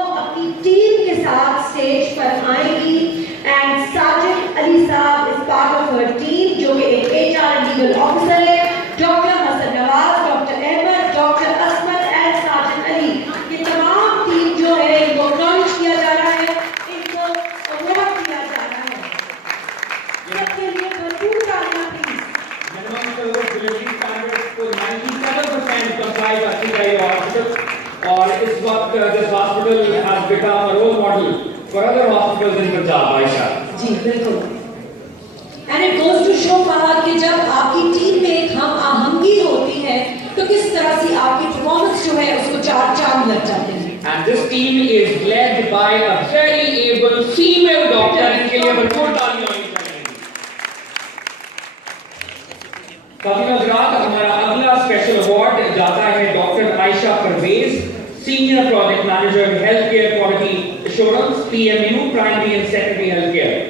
वो अपनी टीम के साथ स्टेज पर आएंगी and Sajid Ali sahab is part of her team, जो कि एक HR एंड लीगल ऑफिसर है। Doctor Hasan Nawaz, doctor Ahmad, doctor Asmat and Sajid Ali, ये तमाम टीम जो है इनको लॉन्च किया जा रहा है, इनको अवार्ड दिया जा रहा है। सबके लिए भरपूर तालियां please. Minimum service delivery standards को 97% comply करती है ये hospital, और इस वक्त this hospital has become a role model for other hospitals in Punjab, Ayesha. जी बिल्कुल। And it goes to show Fahad कि जब आपकी टीम में एक हम आहंगी होती है तो किस तरह से आपकी परफॉर्मेंस जो है उसको चार चांद लग जाते हैं। And this team is led by a very able female doctor, इनके लिए भरपूर तालियां होनी चाहिए। काफी नजरात, हमारा अगला स्पेशल अवार्ड जाता है doctor Ayesha Parvez, senior project manager health care quality assurance, PMU primary and secondary health care.